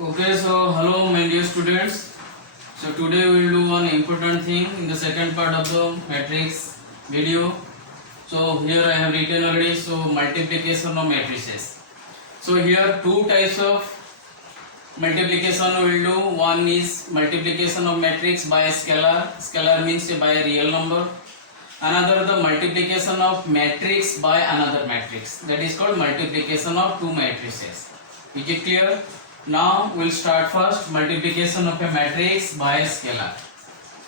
Okay, so hello my dear students. So today we will do one important thing in the second part of the matrix video. So here I have written already, so multiplication of matrices. So here two types of multiplication we will do. One is multiplication of matrix by a scalar. Scalar means by a real number. Another the multiplication of matrix by another matrix. That is called multiplication of two matrices. Is it clear? Now we will start first multiplication of a matrix by a scalar.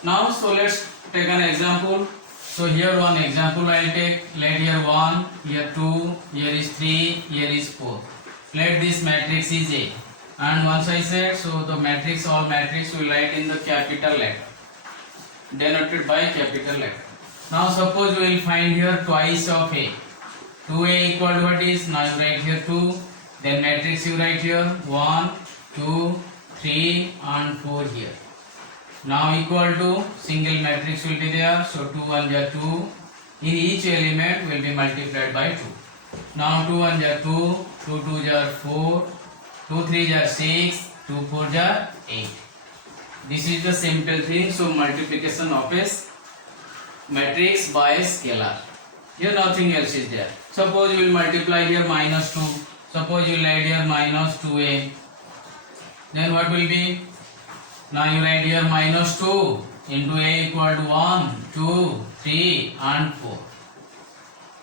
Now so let's take an example. So here one example I will take. Let here 1, here 2, here is 3, here is 4. Let this matrix is A. And once I said, so the matrix, all matrix will write in the capital letter, denoted by capital letter. Now suppose we will find here twice of A. 2A equal to what is? Now you write here 2. Then matrix you write here 1, 2, 3 and 4 here. Now equal to single matrix will be there. So 2 1 are 2. In each element will be multiplied by 2. Now 2 1 are 2, 2 2 are 4, 2 3 are 6, 2 4 are 8. This is the simple thing. So multiplication of a matrix by a scalar. Here nothing else is there. Suppose you will multiply here minus 2. Suppose you will add here minus 2A. Then what will be? Now you write here minus 2 into A equal to 1, 2, 3 and 4.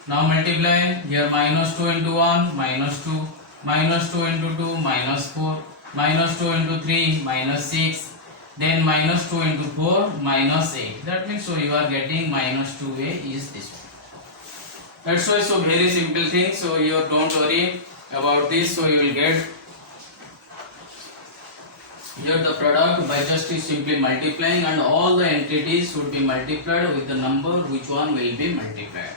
Now multiply here minus 2 into 1, minus 2, minus 2 into 2, minus 4, minus 2 into 3, minus 6, then minus 2 into 4, minus 8. That means so you are getting minus 2A is this one. That's why so very simple thing. So you don't worry about this. So you will get here the product by just simply multiplying, and all the entities should be multiplied with the number which one will be multiplied.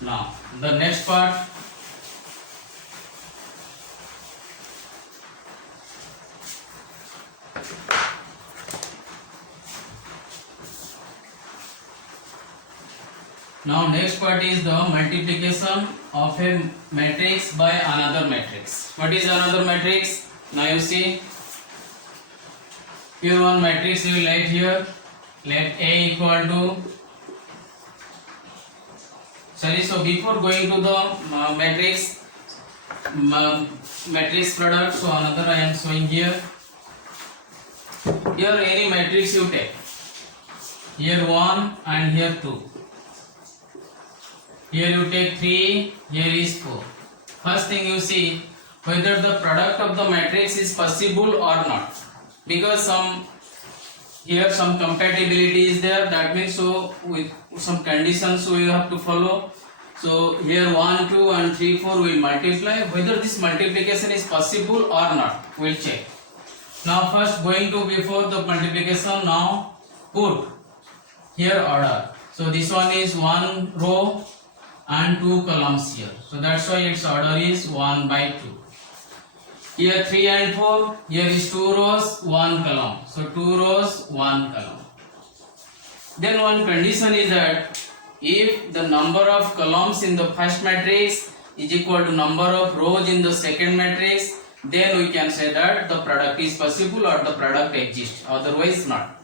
Now the next part. Now next part is the multiplication of a matrix by another matrix. What is another matrix? Now you see here one matrix you will write here. Let A equal to, so before going to the matrix product, so another I am showing here. Here any matrix you take. Here 1 and here 2. Here you take 3, here is 4. First thing you see whether the product of the matrix is possible or not. Because here some compatibility is there. That means so with some conditions so you have to follow. So here 1, 2 and 3, 4 will multiply. Whether this multiplication is possible or not, we will check. Now first going to before the multiplication, now put here order. So this one is 1 row and 2 columns here. So that's why its order is 1 by 2. Here 3 and 4, here is 2 rows, 1 column. So 2 rows, 1 column. Then one condition is that if the number of columns in the first matrix is equal to number of rows in the second matrix, then we can say that the product is possible or the product exists, otherwise not.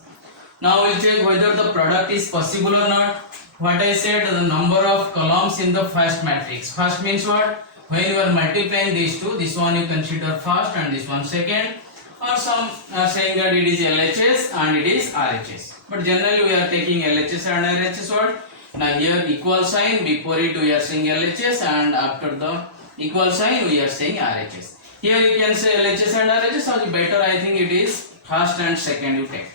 Now we will check whether the product is possible or not. What I said, the number of columns in the first matrix. First means what? When you are multiplying these two, this one you consider first and this one second, or some are saying that it is LHS and it is RHS. But generally we are taking LHS and RHS what? Now here equal sign, before it we are saying LHS, and after the equal sign we are saying RHS. Here you can say LHS and RHS, or better I think it is first and second you take.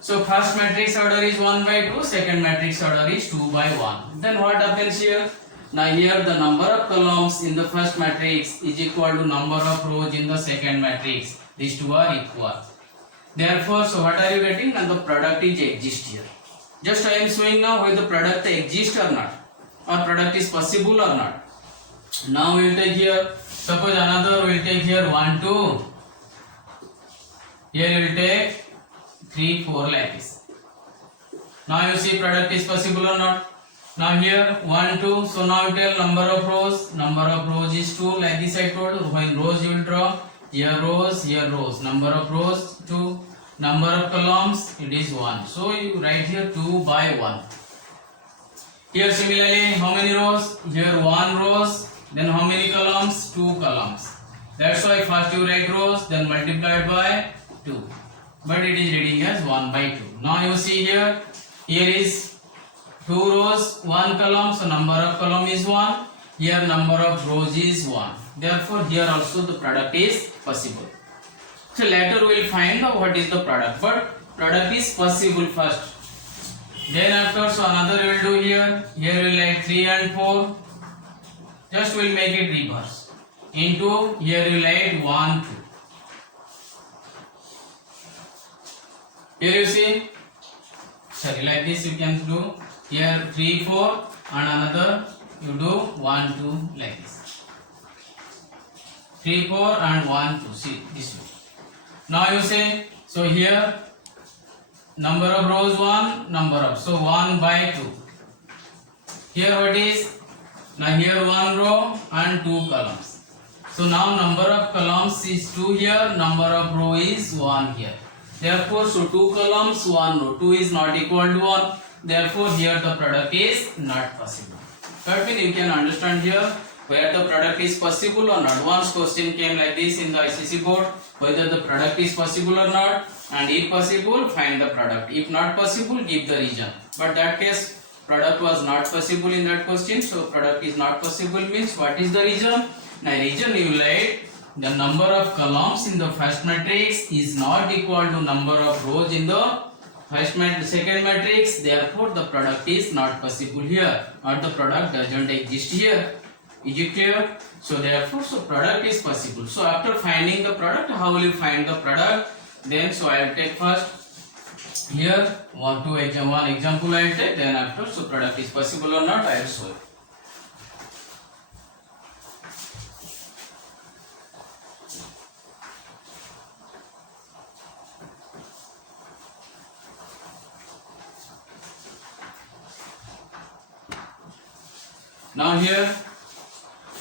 So first matrix order is 1 by 2, second matrix order is 2 by 1. Then what happens here? Now here the number of columns in the first matrix is equal to number of rows in the second matrix. These two are equal. Therefore, so what are you getting? And the product is exist here. Just I am showing now whether the product exists or not, or product is possible or not. Now we will take here, suppose another we will take here 1, 2. Here we will take 3, 4 like this. Now you see product is possible or not. Now here 1, 2. So now tell number of rows. Number of rows is 2. Like this I told. When rows you will draw. here rows, number of rows 2, number of columns it is 1. So you write here 2 by 1. Here similarly, how many rows? Here 1 rows, then how many columns? 2 columns. That's why first you write rows, then multiplied by 2. But it is reading as 1 by 2. Now you see here is 2 rows, 1 column, so number of column is 1. Here number of rows is 1. Therefore here also the product is possible. So later we will find out what is the product, but product is possible first. Then after, so another we will do here. Here we will write 3 and 4. Just we will make it reverse. Into, here we will write 1, 2. Here you see, sorry, like this you can do. Here 3, 4 and another you do 1, 2 like this. 3, 4 and 1, 2. See this way. Now you say, so here number of rows 1, number of, so 1 by 2. Here what is? Now here 1 row and 2 columns. So now number of columns is 2 here, number of row is 1 here. Therefore, so 2 columns, 1 row. 2 is not equal to 1. Therefore, here the product is not possible. That means you can understand here where the product is possible or not. Once question came like this in the ICC board, whether the product is possible or not, and if possible, find the product. If not possible, give the reason. But that case, product was not possible in that question. So product is not possible means what is the reason? Now reason you write. The number of columns in the first matrix is not equal to number of rows in the second matrix. Therefore, the product is not possible here, or the product doesn't exist here. Is it clear? So therefore, so product is possible. So after finding the product, how will you find the product? Then so I will take first here one example I will take. Then after, so product is possible or not, I will show it. Now here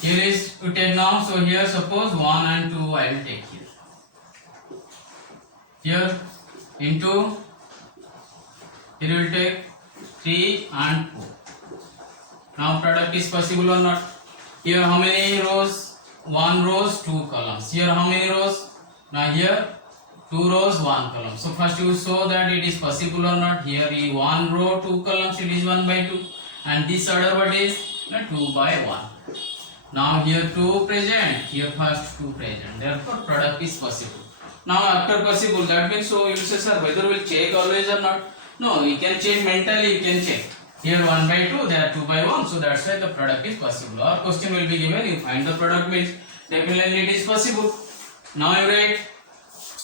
is to take now. So here suppose 1 and 2 I will take here. Here into, here will take 3 and 4. Now product is possible or not? Here how many rows? 1 rows, 2 columns. Here how many rows? Now here 2 rows, 1 column. So first you show that it is possible or not. Here 1 row, 2 columns, it is 1 by 2. And this order what is? 2 by 1. Now here 2 present, here first 2 present. Therefore product is possible. Now after possible, that means so you will say, sir, whether we will check always or not? No, you can check mentally, you can check. Here 1 by 2, there 2 by 1, so that's why the product is possible. Or question will be given, you find the product means definitely it is possible. Now you write,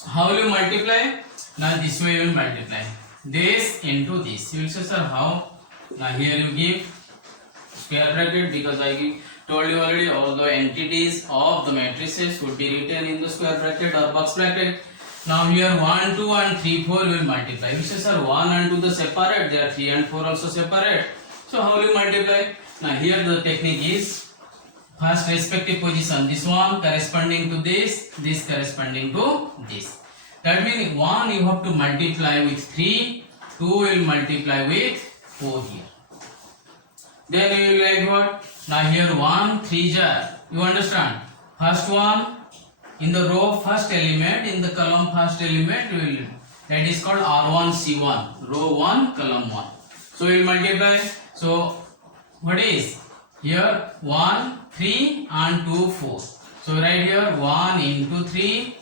how will you multiply? Now this way you will multiply. This into this. You will say, sir, how? Now here you give square bracket, because I told you already all the entities of the matrices would be written in the square bracket or box bracket. Now here 1, 2 and 3, 4 will multiply. You say, sir, 1 and 2 the separate, there 3 and 4 also separate. So how will you multiply? Now here the technique is first respective position, this one corresponding to this corresponding to this. That means 1 you have to multiply with 3, 2 will multiply with 4 here. Then you will like what? Now here 1, 3 jar. You understand? First one in the row first element, in the column first element will, that is called R1C1. Row 1, column 1. So we will multiply. So what is? Here 1, 3 and 2, 4. So right here 1 into 3,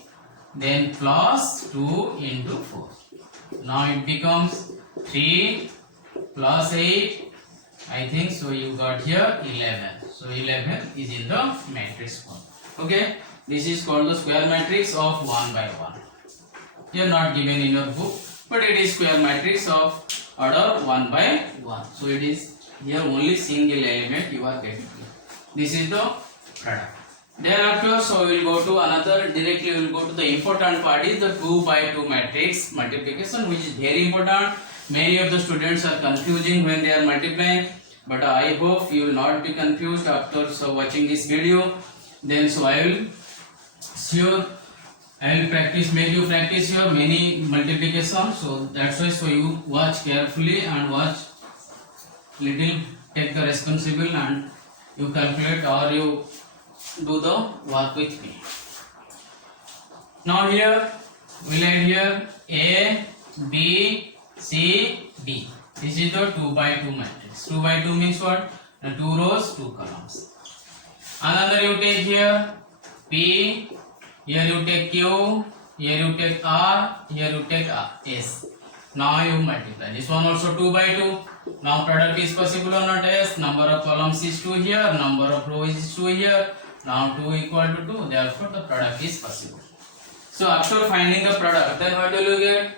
then plus 2 into 4. Now it becomes 3 plus 8. I think so you got here 11. So 11 is in the matrix form. Okay. This is called the square matrix of 1 by 1. Here not given in your book, but it is square matrix of order 1 by 1. So it is here only single element you are getting. This is the product. Thereafter, so we will go to another, directly we will go to the important part is the 2 by 2 matrix multiplication, which is very important. Many of the students are confusing when they are multiplying, but I hope you will not be confused after watching this video. Then so I will sure I will practice, make you practice your many multiplication. So that's why. So you watch carefully and watch little. Take the responsible and you calculate or you do the work with me. Now here we'll add here A, B, C, D. This is the 2 by 2 matrix. 2 by 2 means what? 2 rows, 2 columns. Another you take here P, here you take Q, here you take R, here you take S. Now you multiply. This one also 2 by 2. Now product is possible or not? Yes. Number of columns is 2 here, number of rows is 2 here. Now 2 equal to 2. Therefore the product is possible. So after finding the product, then what will you get?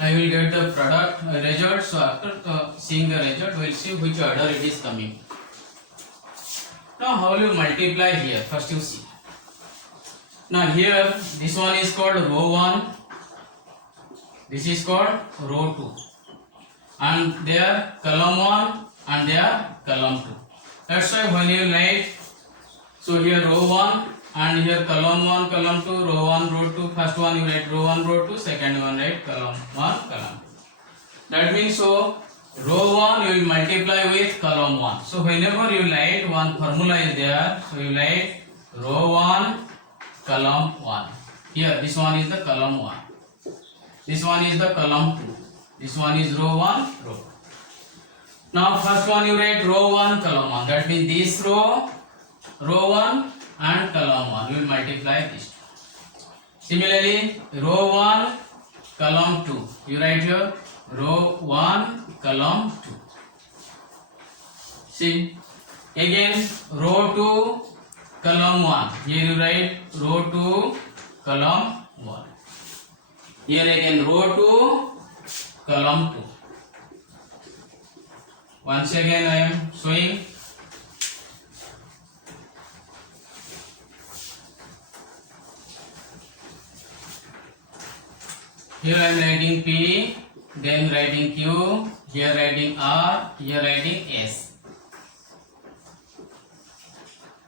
I will get the product result. So after seeing the result, we will see which order it is coming. Now how will you multiply here? First you see. Now here this one is called row 1. This is called row 2. And there column 1 and there column 2. That's why when you write, so here row 1 and here column 1, column 2, row 1, row 2. First one you write row 1, row 2, second one write column 1, column 2. That means so row 1 you will multiply with column 1. So whenever you write one formula is there, so you write row 1, column 1. Here this one is the column 1. This one is the column 2. This one is row 1, row 2. Now first one you write row 1, column 1. That means this row, row 1 and column 1. You will multiply these two. Similarly, row 1, column 2. You write here row 1, column 2. See, again row 2, column 1. Here you write row 2, column 1. Here again row 2, column 2. Once again I am showing. Here I am writing P, then writing Q, here writing R, here writing S.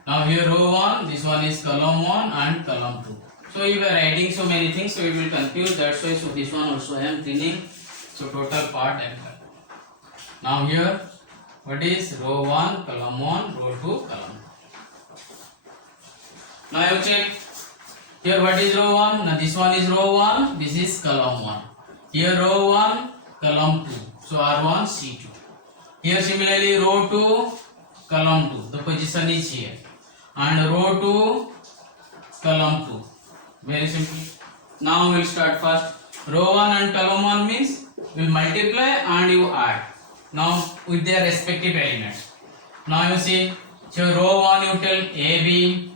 Now here row 1, this one is column 1 and column 2. So if you are writing so many things, so it will confuse. That's why so this one also I am cleaning. So total part I am cutting. Now here what is row 1, column 1, row 2, column 2. Now you check. Here what is row 1? Now this one is row 1, this is column 1. Here row 1, column 2. So R1, C2. Here similarly row 2, column 2. The position is here. And row 2, column 2. Very simple. Now we will start first. Row 1 and column 1 means we will multiply and you add. Now with their respective elements. Now you see, so row 1 you tell AB.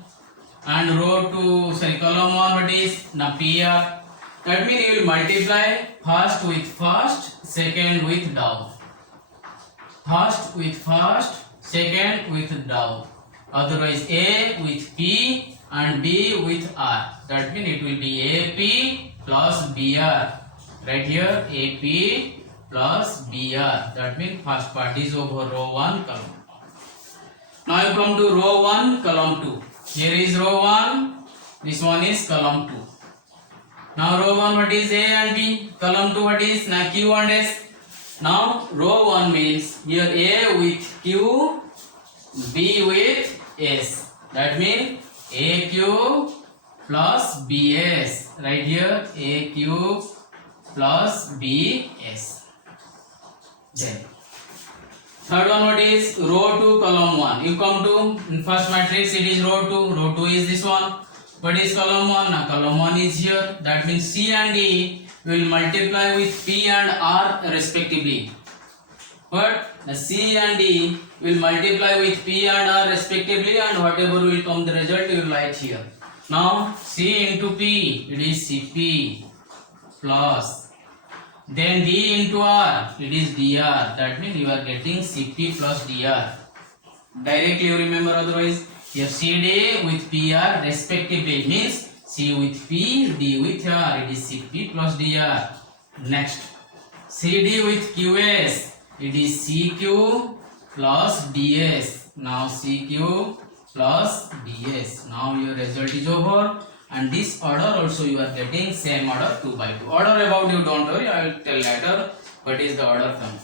And row 2, column 1 what is? Now PR. That means you will multiply first with first, second with down. First with first, second with down. Otherwise A with P and B with R. That means it will be AP plus BR. Right here AP plus BR. That means first part is over row 1, column 1. Now you come to row 1, column 2. Here is row 1, this one is column 2. Now row 1 what is A and B, column 2 what is now Q and S. Now row 1 means here A with Q, B with S. That means AQ plus BS. Right here AQ plus BS. Then third one what is row 2, column 1. You come to first matrix, it is row 2. Row 2 is this one. What is column 1? Now column 1 is here. That means C and D will multiply with P and R respectively. But C and D will multiply with P and R respectively, and whatever will come the result you will write here. Now C into P, it is CP plus. Then D into R, it is DR. That means you are getting CP plus DR. Directly you remember, otherwise here CD with PR respectively means C with P, D with R. It is CP plus DR. Next, CD with QS, it is CQ plus DS. Now CQ plus DS. Now your result is over. and this order also you are getting same order 2 by 2. Order about you don't worry, I will tell later what is the order come.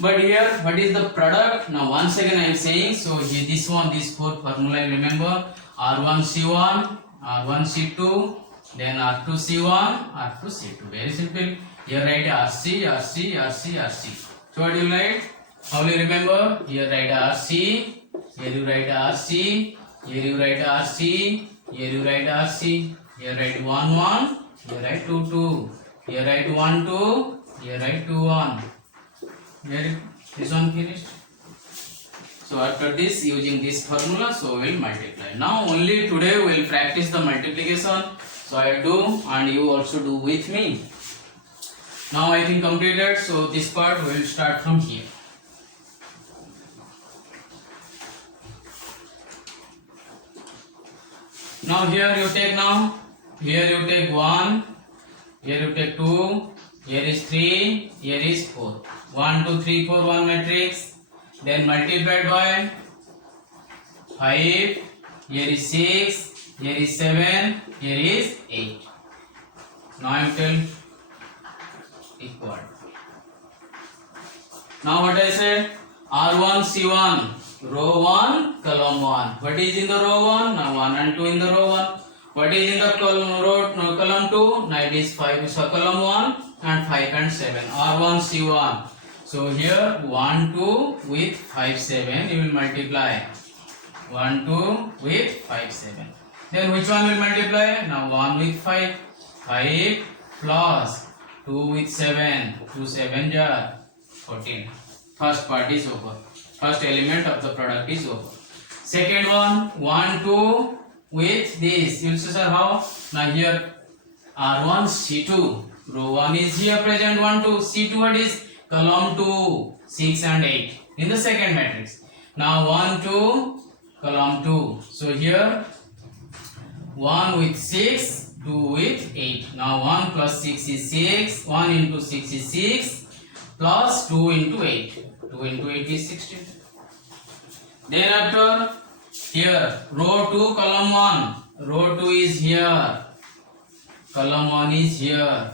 But here what is the product? Now once again I am saying, so here this one, this 4 formula remember, R1C1, R1C2, then R2C1, R2C2. Very simple. Here write RC, RC, RC, RC. So what do you write? How will you remember? Here write RC, here you write RC, here you write RC, here you write RC, here write 1 1, here write 2 2, here write 1 2, here write 2 1. Here this one finished. So after this, using this formula, so we will multiply. Now only today we will practice the multiplication. So I will do and you also do with me. Now I think completed. So this part we will start from here. Now here you take here you take 1, here you take 2, here is 3, here is 4. 1 2 3 4 1 matrix, then multiplied by 5, here is 6, here is 7, here is 8. Now I am tell equal. Now what I said, R1C1, row 1, column 1. What is in the row 1? Now 1 and 2 in the row 1. What is in the column 2? Now it is 5, so column 1 and 5 and 7. R1C1. So here 1 2 with 5 7 you will multiply. 1 2 with 5 7. Then which one will multiply? Now 1 with 5. 5 plus 2 with 7. 2 7 jar 14. First part is over. First element of the product is over. Second one, 1 2 with this. You will see sir how? Now here R1 C2. Row 1 is here present 1 2. C2 what is? Column 2, 6 and 8 in the second matrix. Now 1 2, column 2. So here 1 with 6, 2 with 8. Now 1 plus 6 is 6, 1 into 6 is 6, plus 2 into 8. 2 into 8 is 16. Then after here row 2, column 1. Row 2 is here, column 1 is here.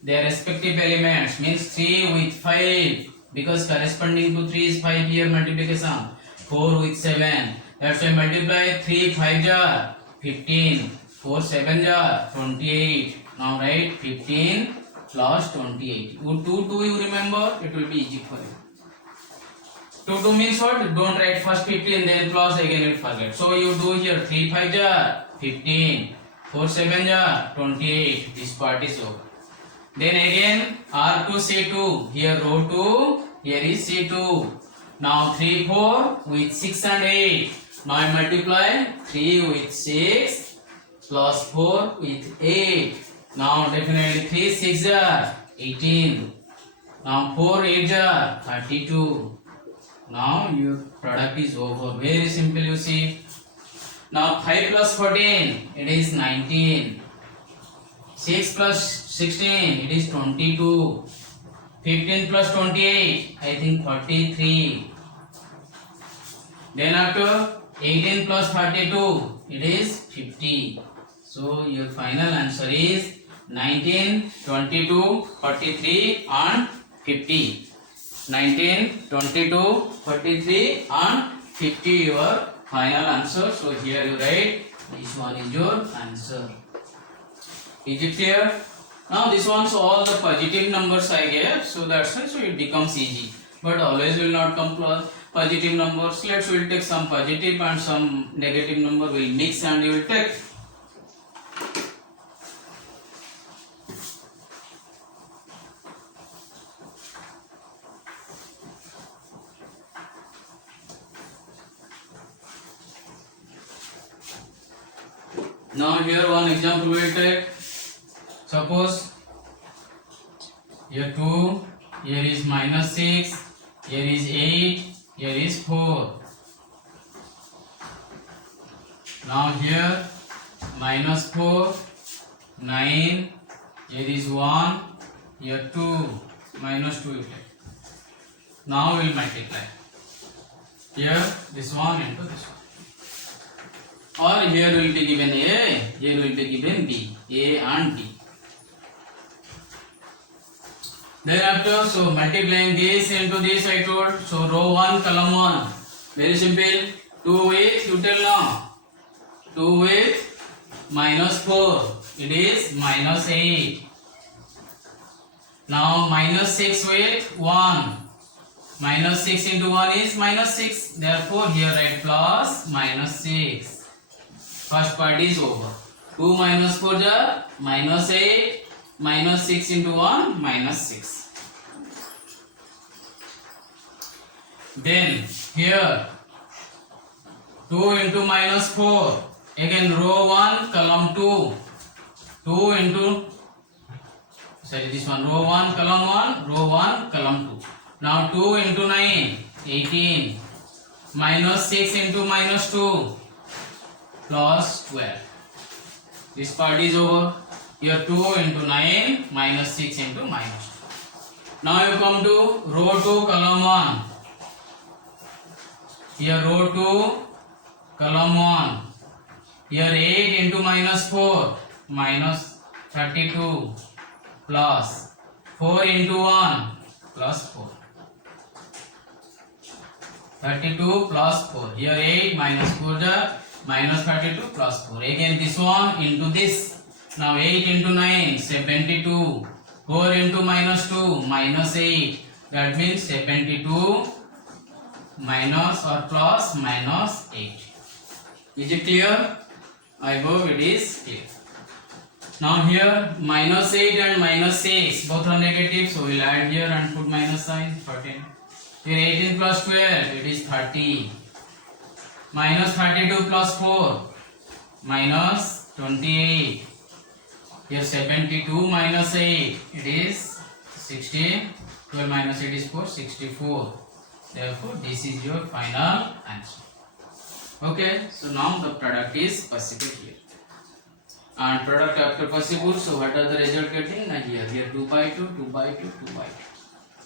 Their respective elements means 3 with 5 because corresponding to 3 is 5 here multiplication. 4 with 7, that's why multiply 3 5 jar 15, 4 7 jar 28. Now write 15 plus 28. 2 2 you remember, it will be easy for you. 2 2 means what? Don't write first 15 then plus again you will forget. So you do here 3 5 jar 15, 4 7 jar 28. This part is over. Then again R2C2, here row 2, here is C2. Now 3 4 with 6 and 8. Now I multiply 3 with 6 plus 4 with 8. Now definitely 3 6 are 18. Now 4 8 are 32. Now your product is over. Very simple you see. Now 5 plus 14, it is 19. 6 plus 16, it is 22. 15 plus 28, I think 43. Then after 18 plus 32, it is 50. So your final answer is 19, 22, 43 and 50. 19, 22, 43 and 50 your final answer. So here you write, this one is your answer. Is it clear? Now this one, so all the positive numbers I gave, so that's why, so it becomes easy. But always will not come positive numbers. Let's will take some positive and some negative number will mix and you will take. Now here one example we will take. Suppose here 2, here is minus 6, here is 8, here is 4. Now here minus 4, 9, here is 1, here 2, minus 2 you take. Now we will multiply. Here this one into this one. or here will be given A, here will be given B, A and B. Then after, so multiplying this into this I told, so row 1 column 1, very simple, 2 with, you tell now, 2 with minus 4, it is minus 8. Now minus 6 with 1, minus 6 into 1 is minus 6, therefore here write plus minus 6. First part is over. 2 minus 4 is minus 8, minus 6 into 1 minus 6. Then here 2 into minus 4, again row 1 column 2, 2 into, sorry this one, row 1 column 1, row 1 column 2. Now 2 into 9, 18, minus 6 into minus 2, plus 12. This part is over. Here 2 into 9, minus 6 into minus 2. Now you come to row 2 column 1. Here row 2 column 1. Here 8 into minus 4, minus 32, plus 4 into 1, plus 4. 32 plus 4. Here 8 minus 4 is minus 32 plus 4. Again this one into this. Now 8 into 9, 72. 4 into minus 2, minus 8. That means 72 minus or plus minus 8. Is it clear? I hope it is clear. Now here minus 8 and minus 6 both are negative, so we'll add here and put minus sign. 14. Here 18 plus 12, it is 30. Minus 32 plus 4, minus 28. Here 72 minus 8, it is 60. 12 minus 8 is 4, 64. Therefore, this is your final answer. Okay, so now the product is possible here. And product after possible, so what are the result getting? Now here 2 by 2, 2 by 2, 2 by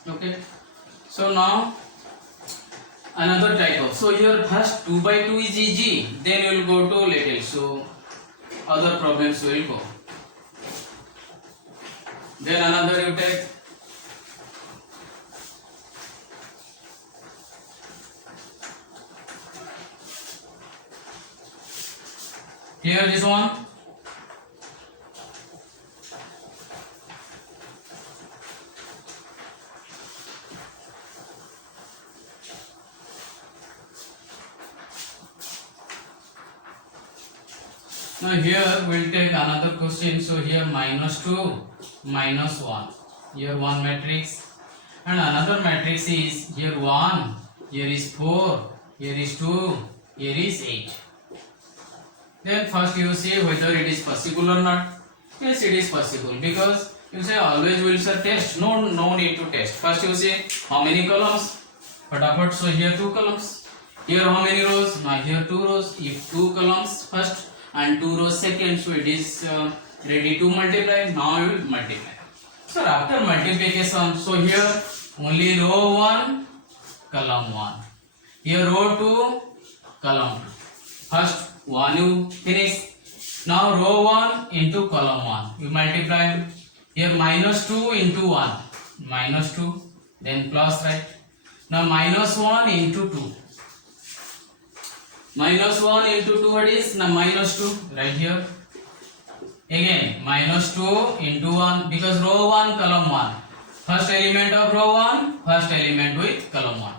2. Okay. So now another type of, so here first 2 by 2 is easy, then you will go to little, so other problems will go. Then another you take here this one. Now here we will take another question. So here minus 2, minus 1. Here one matrix and another matrix is here 1, here is 4, here is 2, here is 8. Then first you say whether it is possible or not. Yes, it is possible, because you say always will say test. No need to test. First you say how many columns. Fatapat, so here 2 columns. Here how many rows? Now here 2 rows. If 2 columns first and 2 rows second, so it is ready to multiply. Now you will multiply. So after multiplication, so here only row 1, column 1. Here row 2, column 2. First 1 you finish. Now row 1 into column 1. You multiply. Here minus 2 into 1. Minus 2. Then plus, right? Now minus 1 into 2. Minus 1 into 2, what is? Now minus 2 right here. Again minus 2 into 1, because row 1 column 1. First element of row 1, first element with column 1.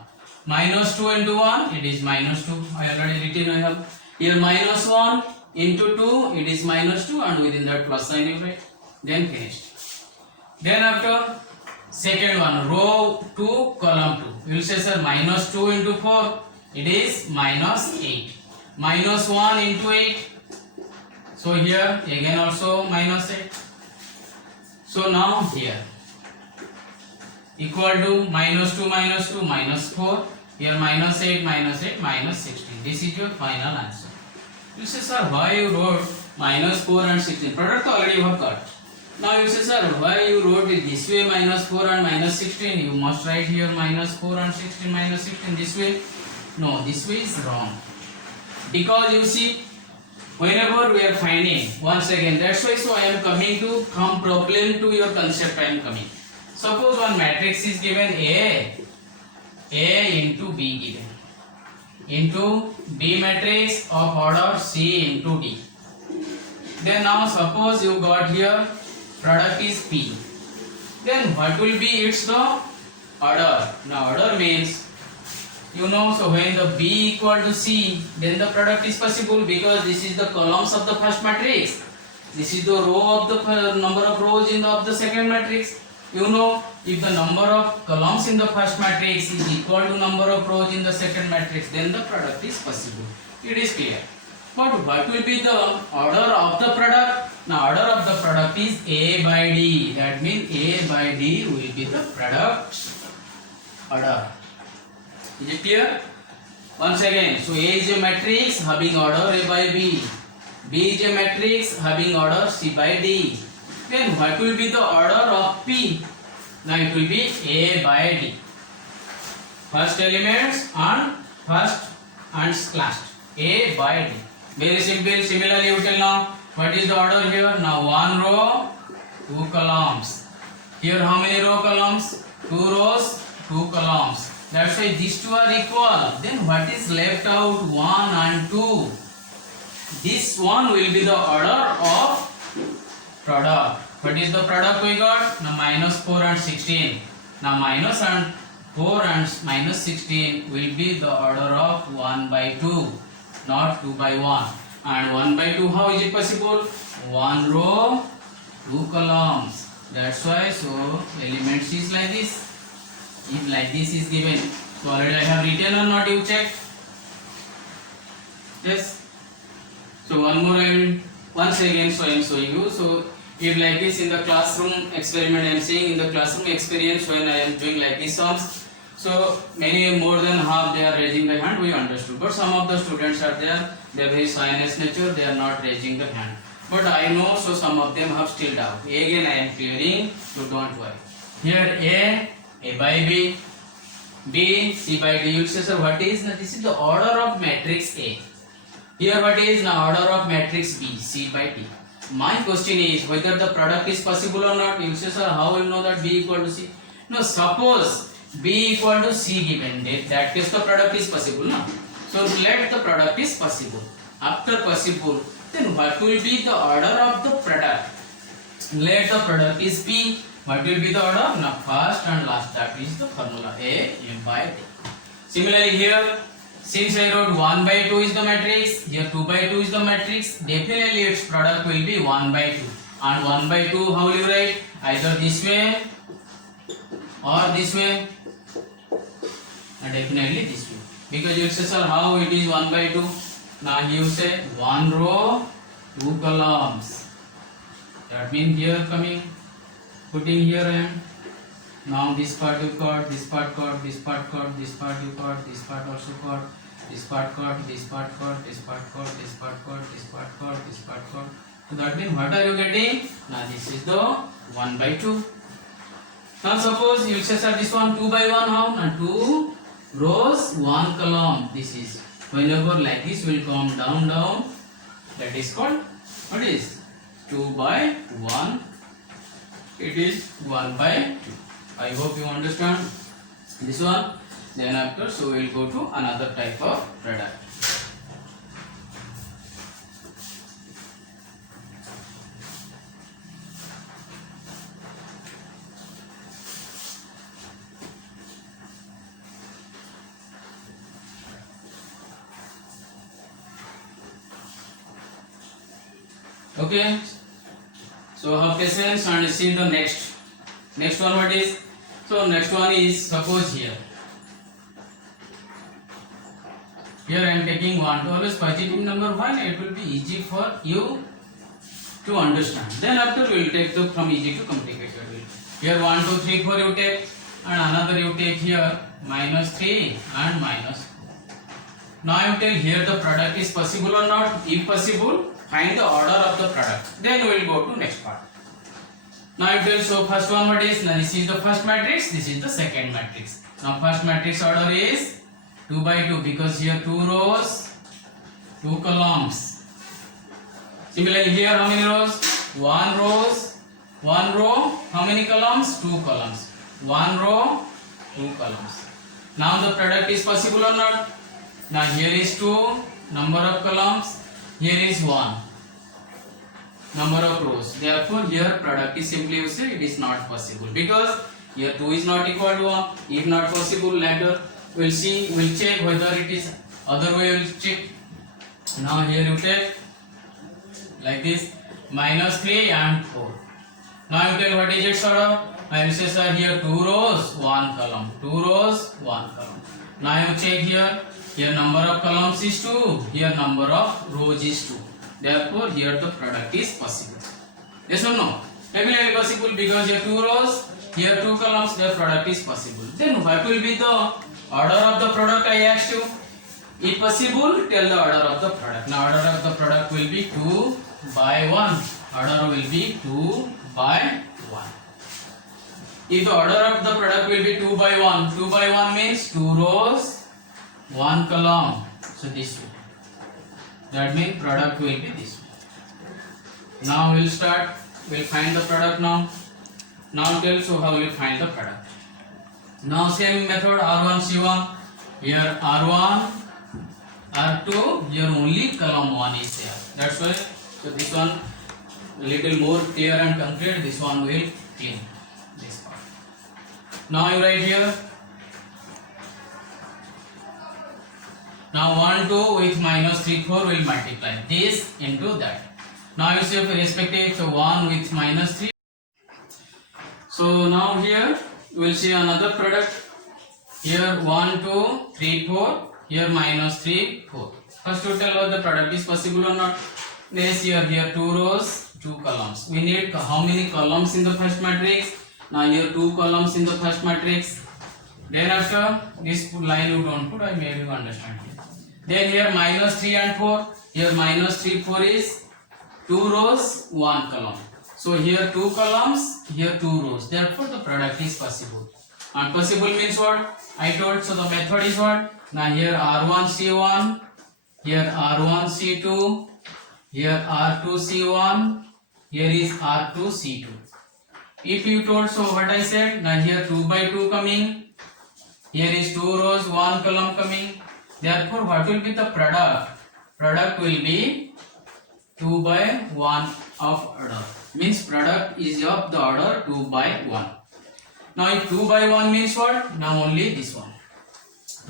Minus 2 into 1, it is minus 2. I already written I have. Here minus 1 into 2, it is minus 2, and within that plus sign you write. Then finished. Then after second one, row 2 column 2. You will say sir minus 2 into 4. It is minus 8. Minus 1 into 8. So here again also minus 8. So now here equal to minus 2 minus 4. Here minus 8 minus 8 minus 16. This is your final answer. You say sir why you wrote minus 4 and 16? Product already you have got. Now you say sir why you wrote it this way minus 4 and minus 16? You must write here minus 4 and 16 minus 16 this way. No, this way is wrong. Because you see whenever we are finding, once again, that's why so I am coming to from problem to your concept I am coming. Suppose one matrix is given A into B given into B matrix of order C into D. Then now suppose you got here product is P. Then what will be its the order? Now order means, you know, so when the B equal to C, then the product is possible because this is the columns of the first matrix. This is the row of the number of rows in of the second matrix. You know, if the number of columns in the first matrix is equal to number of rows in the second matrix, then the product is possible. It is clear. But what will be the order of the product? Now order of the product is A by D. That means A by D will be the product order. Is it clear? Once again, so A is a matrix having order A by B. B is a matrix having order C by D. Then what will be the order of P? Now it will be A by D. First elements and first and last. A by D. Very simple. Similarly, you tell now what is the order here? Now one row, two columns. Here how many row columns? Two rows, two columns. That's why these two are equal. Then what is left out? 1 and 2. This one will be the order of product. What is the product we got? Now minus 4 and 16. Now minus and 4 and minus 16 will be the order of 1 by 2, not 2 by 1. And 1 by 2, how is it possible? 1 row, 2 columns. That's why so elements is like this. If like this is given, so already I have written or not, you check. Yes. So one more I will once again so I am showing you. So if like this in the classroom experiment I am saying, in the classroom experience when I am doing like this sums, so many more than half they are raising the hand, we understood. But some of the students are there, they are very shyness nature, they are not raising the hand. But I know, so some of them have still doubt. Again I am clearing, so don't worry. Here A by B, B, C by D. You say, sir, what is? Now this is the order of matrix A. Here what is? Now order of matrix B, C by D. My question is whether the product is possible or not. You say, sir, how will know that B equal to C? No, suppose B equal to C given, that case the product is possible, no? So let the product is possible. After possible, then what will be the order of the product? Let the product is P. What will be the order? Now first and last, that is the formula A by D. Similarly here, since I wrote 1 by 2 is the matrix, here 2 by 2 is the matrix, definitely its product will be 1 by 2. And 1 by 2, how will you write? Either this way or this way, and definitely this way. Because you say, sir, how it is 1 by 2? Now you say 1 row, 2 columns. That means here coming, putting here and now this part you got, this part got, this part got, this part you got, this part also got, this part got, this part got, this part got, this part got, this part got, this part got. So that means what are you getting? Now this is the 1 by 2. Now suppose you say, sir, this one 2 by 1, how? Now 2 rows, 1 column. This is whenever like this will come down, down. That is called, what is? 2 by 1. It is 1 by 2. I hope you understand this one. Then after, so we will go to another type of product. Okay. So have patience and see the next one. What is? So next one is, suppose here I am taking 1 to always positive number 1. It will be easy for you to understand. Then after we will take the from easy to complicated. Here 1, 2, 3, 4 you take, and another you take here minus 3 and minus 4. Now you tell here the product is possible or not. If possible, find the order of the product. Then we will go to next part. Now it will show first one what is. Now this is the first matrix, this is the second matrix. Now first matrix order is 2 by 2 because here 2 rows, 2 columns. Similarly here how many rows? 1 rows, 1 row, how many columns? 2 columns. 1 row, 2 columns. Now the product is possible or not? Now here is 2 number of columns, here is 1 number of rows. Therefore here product is simply you say it is not possible because here 2 is not equal to 1. If not possible, later we'll see, we'll check whether it is other way, we'll check. Now here you take like this -3 and 4. Now you tell what is its order? I will say sir here 2 rows 1 column, 2 rows 1 column. Now you check here, here number of columns is 2, here number of rows is 2. Therefore here the product is possible. Yes or no? Definitely possible because here 2 rows, here 2 columns, the product is possible. Then what will be the order of the product I asked you? If possible, tell the order of the product. Now order of the product will be 2 by 1. Order will be 2 by 1. If the order of the product will be 2 by 1, 2 by 1 means 2 rows, 1 column. So this way. That means product will be this way. Now we'll start. We'll find the product now. Now tell so how we'll find the product. Now same method R1 C1. Here R1 R2. Here only column 1 is there. That's why. So this one little more clear and concrete. This one will clean this part. Now you write here. Now 1 2 with -3 4 will multiply this into that. Now you say respective, so 1 with -3. So now here we will see another product. Here 1 2 3 4. Here -3 4. First to tell whether the product is possible or not. Next here 2 rows 2 columns. We need how many columns in the first matrix? Now here 2 columns in the first matrix. Then after this line you don't put, I made you understand. Then here -3 and 4. Here -3 4 is 2 rows 1 column. So here 2 columns, here 2 rows. Therefore the product is possible. And possible means what? I told. So the method is what? Now here R1 C1, here R1 C2, here R2 C1, here is R2 C2. If you told, so what I said? Now here 2 by 2 coming, here is 2 rows 1 column coming. Therefore what will be the product? Product will be 2 by 1 of order. Means product is of the order 2 by 1. Now if 2 by 1 means what? Now only this one.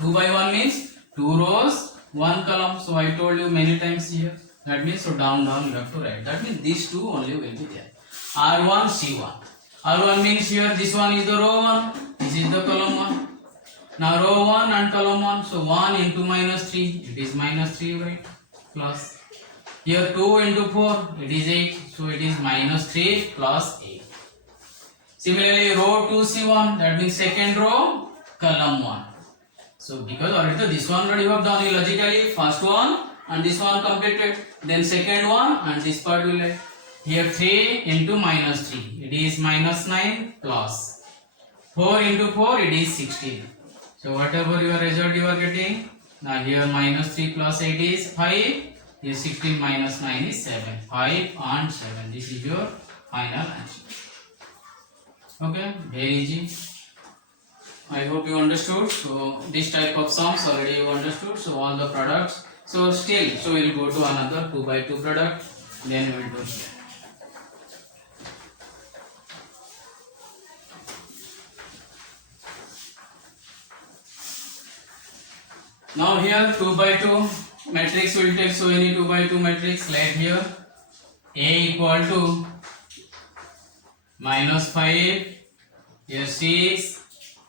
2 by 1 means 2 rows 1 column. So I told you many times here. That means so down you have to write. That means these two only will be there. R1 C1. R1 means here this one is the row 1. This is the column 1. Now row 1 and column 1. So 1 into -3. It is -3 right? Plus. Here 2 into 4. It is 8. So it is -3 plus 8. Similarly row 2 C1. That means second row column 1. So because already this one already you have done logically. First one and this one completed. Then second one and this part will like. Here 3 into -3. It is -9 plus 4 into 4. It is 16. So whatever your result you are getting. Now here -3 plus 8 is 5. Here 16 minus 9 is 7. 5 and 7. This is your final answer. Okay, very easy. I hope you understood. So this type of sums already you understood. So all the products. So still, so we will go to another 2 by 2 product. Then we will do here. Now here 2 by 2 matrix will take. So any 2 by 2 matrix, let here A equal to -5, here 6,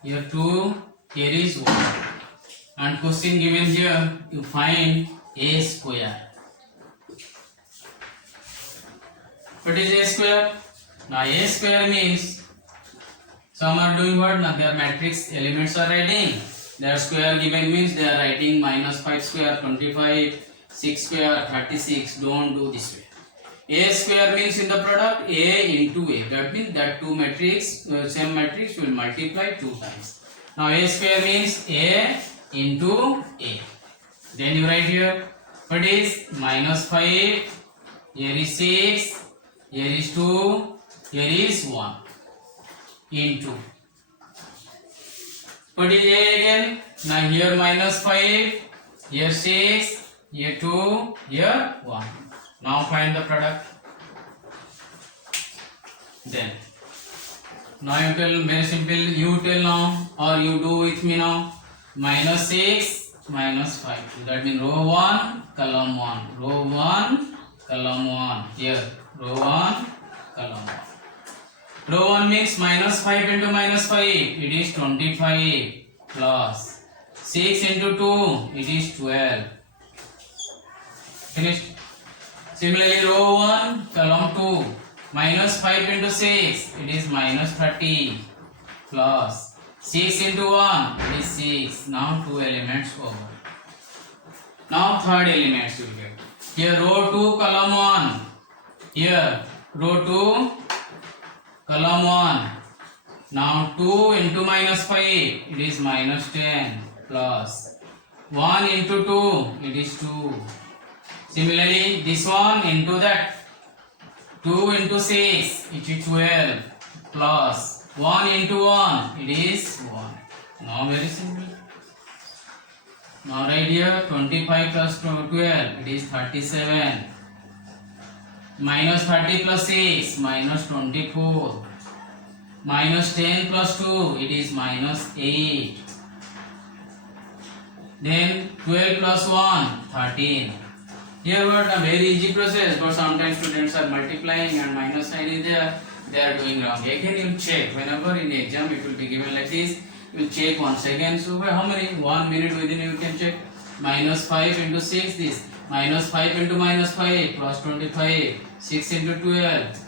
here 2, here is 1. And question given here, you find A square. What is A square? Now A square means some are doing what? Now their matrix elements are writing. Their square given means they are writing -5 square, 25, 6 square, 36. Don't do this way. A square means in the product A into A. That means that two matrix, same matrix will multiply 2 times. Now A square means A into A. Then you write here what is -5 here is 6, here is 2, here is 1 into. What is A again? Now here minus 5, here 6, here 2, here 1. Now find the product. Then now you tell, very simple, you tell now or you do with me now. Minus 6, minus 5. That means row 1, column 1. Row 1, column 1. Here, row 1, column 1. Row 1 means minus 5 into minus 5. It is 25 plus 6 into 2. It is 12. Finished. Similarly, row 1, column 2. Minus 5 into 6. It is minus 30 plus 6 into 1. It is 6. Now 2 elements over. Now third elements you will get. Here row 2, column 1. Here row 2, column 1. Now 2 into minus 5. It is minus 10 plus 1 into 2. It is 2. Similarly, this one into that. 2 into 6, it is 12 plus 1 into 1, it is 1. Now very simple. Now right here 25 plus 12, it is 37. Minus 30 plus 6, minus 24. Minus 10 plus 2, it is minus 8. Then 12 plus 1, 13. Here what a very easy process, but sometimes students are multiplying and minus sign is there, they are doing wrong. Again you will check, whenever in the exam it will be given like this, you will check once again. So how many? 1 minute within you can check. Minus 5 into 6 this, minus 5 into minus 5 plus 25, 6 into 12,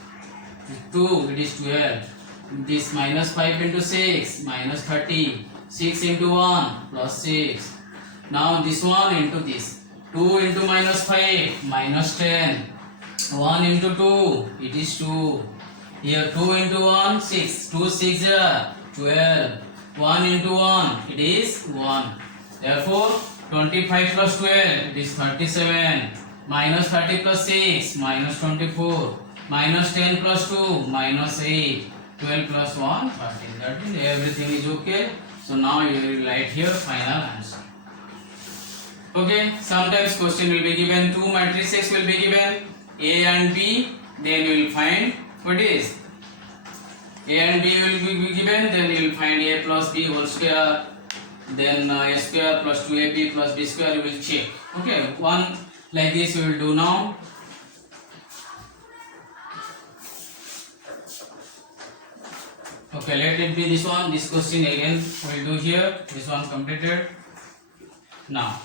2, it is 12. This minus 5 into 6, minus 30, 6 into 1 plus 6. Now this one into this. 2 into minus 5, minus 10. 1 into 2, it is 2. Here 2 into 1, 6. 2 6 12. 1 into 1, it is 1. Therefore, 25 plus 12, it is 37. Minus 30 plus 6, minus 24. Minus 10 plus 2, minus 8. 12 plus 1, 13. That means everything is okay. So now you will write here final answer. Okay, sometimes question will be given, two matrices will be given, A and B, then you will find what is A and B will be given, then you will find A plus B whole square, then A square plus 2AB plus B square you will check. Okay, one like this you will do now. Okay, let it be this one, this question again we will do here, this one completed. Now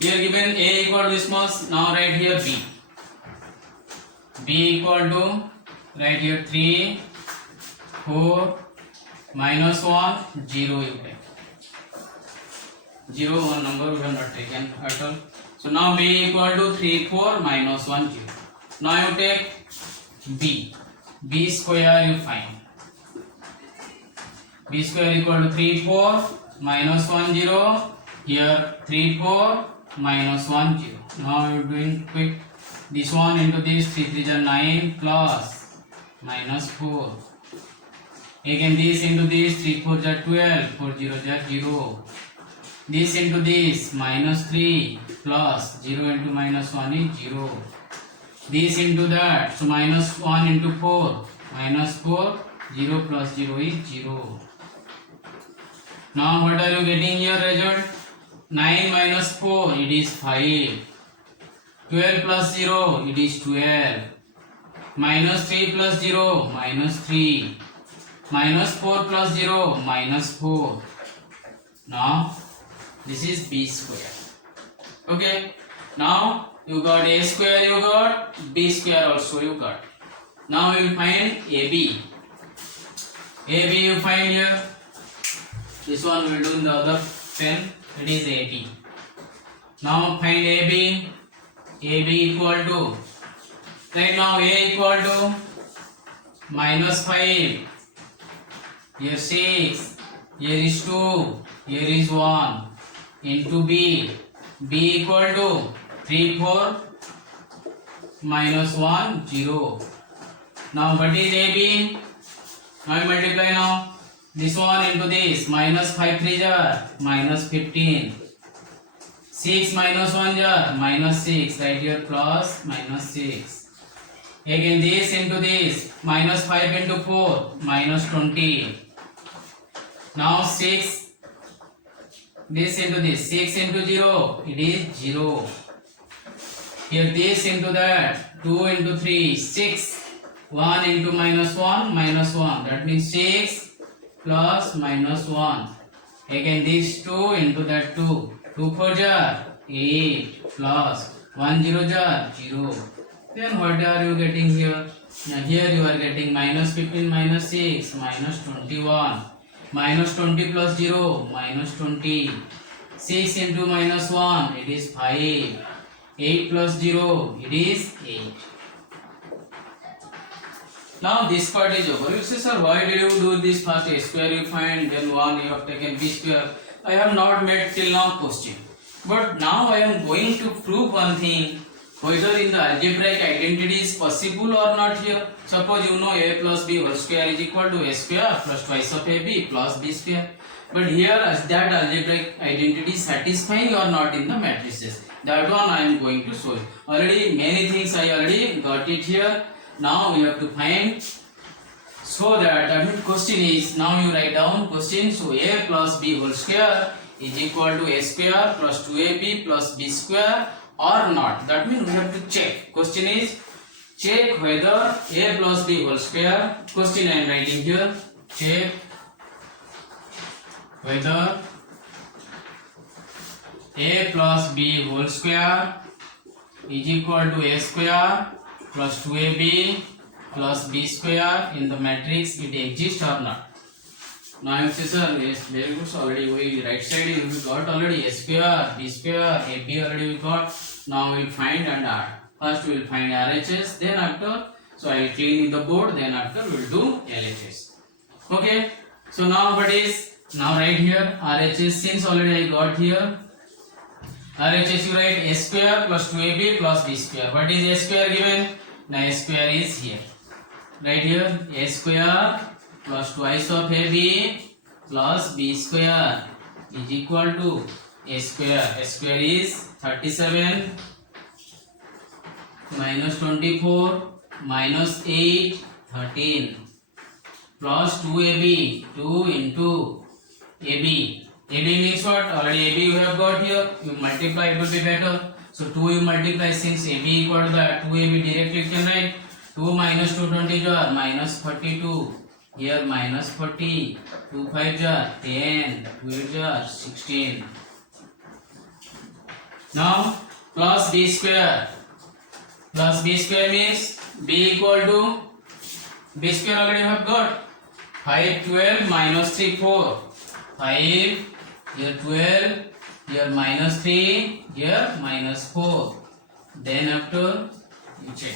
here given A equal to this much, now write here B. B equal to, write here 3, 4, minus 1, 0 you take. 0, one number we have not taken at all. So now B equal to 3, 4, minus 1, 0. Now you take B. B square you find. B square equal to 3, 4, minus 1, 0. Here 3, 4, minus 1, 0. Now you are doing quick. This one into this, 3 3 are 9 plus minus 4. Again this into this, 3 4 are 12, 4 0 are 0. This into this, minus 3 plus 0 into minus 1 is 0. This into that, so minus 1 into 4, minus 4, 0 plus 0 is 0. Now what are you getting here result? 9 minus 4, it is 5. 12 plus 0, it is 12. Minus 3 plus 0, minus 3. Minus 4 plus 0, minus 4. Now, this is B square. Okay. Now, you got A square, you got B square also you got. Now, you will find AB. AB you find here. This one we will do in the other pen. It is AB. Now find AB. AB equal to, right now A equal to minus 5. Here 6. Here is 2. Here is 1. Into B. B equal to 3, 4. minus 1 0. Now what is AB? Now multiply now this one into this. Minus 5 3 jar minus 15. 6 minus 1 jar minus 6. Right here plus minus 6. Again this into this. Minus 5 into 4 minus 20. Now 6. This into this. 6 into 0. It is 0. Here this into that. 2 into 3. 6. 1 into minus 1 minus 1. That means 6 plus minus 1. Again this 2 into that 2. 2 4 jar 8 plus 1 0 jar 0. Then what are you getting here? Now here you are getting minus 15 minus 6 minus 21. Minus 20 plus 0 minus 20. 6 into minus 1 it is 5. 8 plus 0 it is 8. Now this part is over. You say, sir, why did you do this? First a square you find, then 1 you have taken b square. I have not made till now question. But now I am going to prove one thing, whether in the algebraic identity is possible or not here. Suppose you know a plus b whole square is equal to a square plus twice of ab plus b square. But here as that algebraic identity satisfying or not in the matrices. That one I am going to show. Already many things I already got it here. Now we have to find, so that means question is, now you write down question. So a plus b whole square is equal to a square plus 2ab plus b square or not. That means we have to check. Question is check whether a plus b whole square. Question I am writing here. Check whether a plus b whole square is equal to a square plus 2ab plus b square in the matrix it exists or not. Now you say, sir, yes, very good. So already we right side we got already a square, b square, ab already we got. Now we will find and add. First we will find RHS, then after, so I will clean the board, then after we will do LHS. Okay. So now what is, now right here RHS, since already I got here RHS, you write a square plus 2ab plus b square. What is a square given? Now a square is here. Right here a square plus twice of ab plus b square is equal to a square. A square is 37 minus 24 minus 8 13 plus 2ab 2 into ab. AB means what? Already AB you have got here. You multiply, it will be better. So 2 you multiply, since AB equal to that 2AB directly you can write 2 minus 2 20 jar minus 42. Here minus 40. 2 5 jar 10. 2 8 jar 16. Now plus b square. Plus b square means b equal to b square already you have got 5 12 minus 3 4. 5 here 12, here minus 3, here minus 4. Then after you check.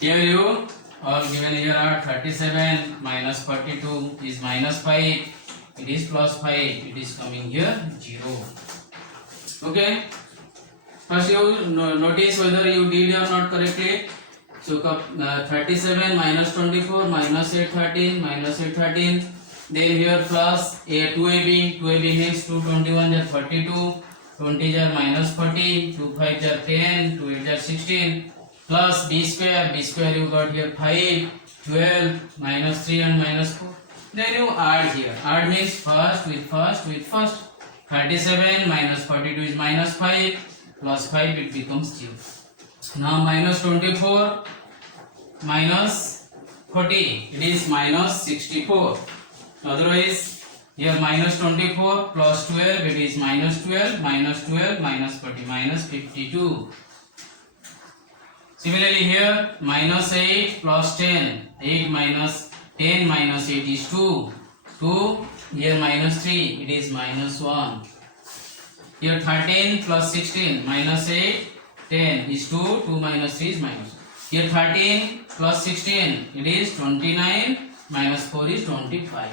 Here you all given here are 37 minus 42 is minus 5. It is plus 5. It is coming here 0. Okay. First you notice whether you did or not correctly. So 37 minus 24 minus 8 13 minus 8 13. Then here plus a 2ab means 2 21 are 42, 20 are minus 40, 2 5 are 10, 2 8 are 16 plus b square you got here 5, 12 minus 3 and minus 4. Then you add here. Add means first with first. 37 minus 42 is minus 5 plus 5 it becomes 0. Now minus 24 minus 40 it is minus 64. Otherwise here minus 24 plus 12 it is minus 12 minus 12 minus 40 minus 52. Similarly here minus 8 plus 10. 8 minus 10 minus 8 is 2. 2 here minus 3 it is minus 1. Here 13 plus 16 minus 8 10 is 2. 2 minus 3 is minus 1. Here 13 plus 16 it is 29 minus 4 is 25.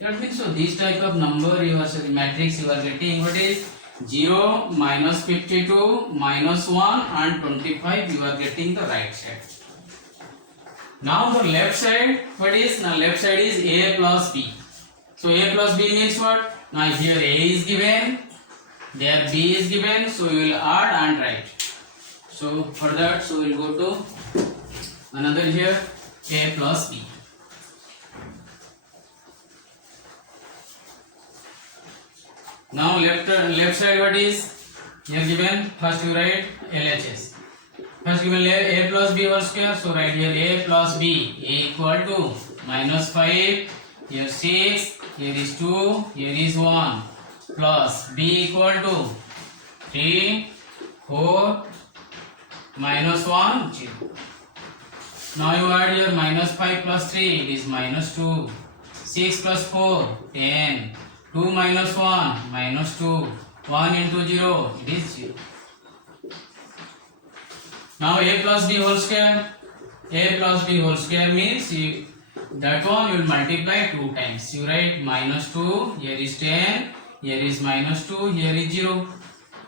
That means so this type of number you are, sorry, matrix you are getting. What is 0, minus 52, minus 1 and 25. You are getting the right side. Now the left side, what is? Now left side is a plus b. So a plus b means what? Now here a is given, there b is given, so you will add and write. So for that, so we will go to another here, a plus b. Now left side what is? Here given, first you write LHS. First given a plus b whole square, so write here a plus b, a equal to minus 5, here 6, here is 2, here is 1, plus b equal to 3, 4, minus 1, 0. Now you add here minus 5 plus 3, it is minus 2, 6 plus 4, 10, 2 minus 1, minus 2, 1 into 0, it is 0. Now a plus b whole square, a plus b whole square means that one you will multiply 2 times. You write minus 2, here is 10, here is minus 2, here is 0.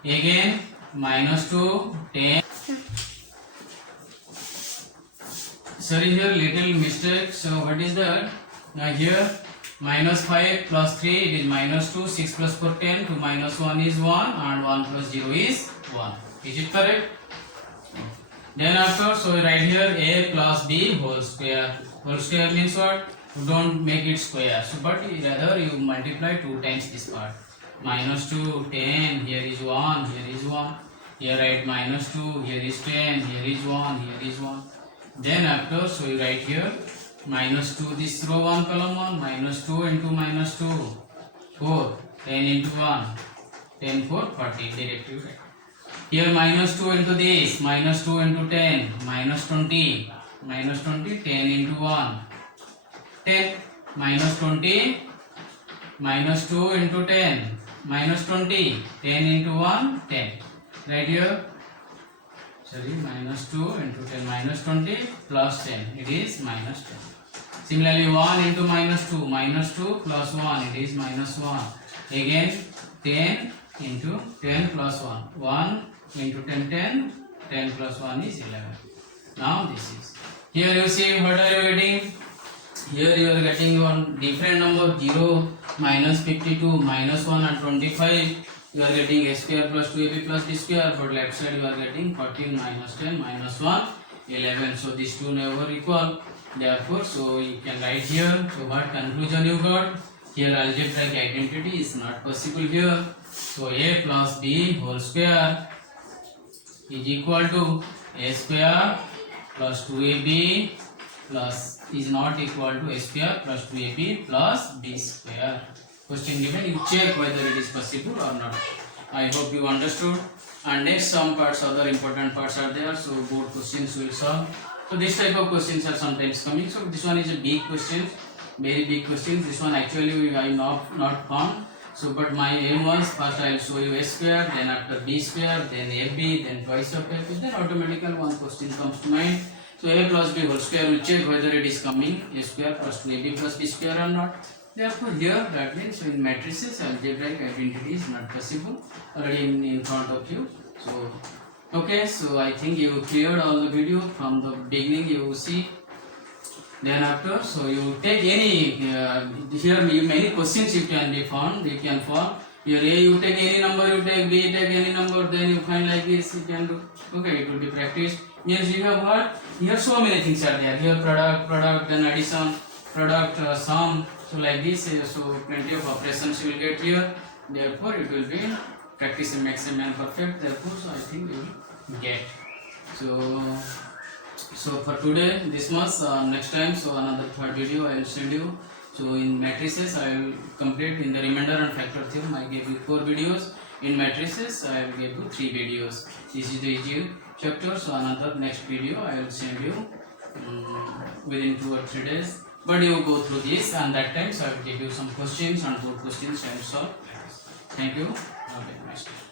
Again minus 2, 10. Sorry, here little mistake. So what is that? Now here minus 5 plus 3, it is minus 2, 6 plus 4, 10, 2 minus 1 is 1 and 1 plus 0 is 1. Is it correct? Then after, so we write here a plus b whole square. Whole square means what? You don't make it square. So but rather you multiply 2 times this part. Minus 2, 10, here is 1, here is 1. Here write minus 2, here is 10, here is 1, here is 1. Then after, so you write here minus 2, this row 1 column 1, minus 2 into minus 2, 4, 10 into 1, 10 4, 40, directly write. Here minus 2 into this, minus 2 into 10, minus 20, minus 20, 10 into 1, 10, minus 20, minus 2 into 10, minus 20, 10 into 1, 10. Right here, sorry, minus 2 into 10, minus 20 plus 10, it is minus 10. Similarly, 1 into minus 2 plus 1, it is minus 1. Again, 10 into 10 plus 1, 1 into 10, 10, 10 plus 1 is 11. Now this is, here you see what are you getting? Here you are getting one different number, 0, minus 52, minus 1 and 25. You are getting a square plus 2ab plus b square. For left side you are getting 14 minus 10 minus 1, 11. So these two never equal. Therefore, so you can write here. So what conclusion you got? Here algebraic identity is not possible here. So a plus b whole square is equal to a square plus 2ab plus is not equal to a square plus 2ab plus b square. Question given, you check whether it is possible or not. I hope you understood. And next some parts, other important parts are there. So both questions will solve. So this type of questions are sometimes coming. So this one is a big question, very big question. This one actually I not found. So but my aim was first I will show you a square, then after b square, then ab, then twice of ab, then automatically one question comes to mind. So a plus b whole square will check whether it is coming a square plus 2ab plus b square or not. Therefore here that means in matrices algebraic identity is not possible, already in front of you. So okay, so I think you cleared all the video from the beginning. You see, then after, so you take any here many questions you can be found. You can find here a, you take any number, you take b, take any number, then you find like this. You can do. Okay, it will be practiced. Means you have heard here so many things are there. Here product, then addition, product, sum. So like this, so plenty of operations you will get here. Therefore, it will be practice makes a man perfect. Therefore, so I think you will get. So for today this much. Next time, so another third video I will send you. So in matrices I will complete in the remainder and factor theorem. I gave you 4 videos. In matrices I will give you 3 videos. This is the easy chapter. So another next video I will send you within 2 or 3 days. But you go through this, and that time so I will give you some questions, and those questions I will solve. Thank you. Have a nice day.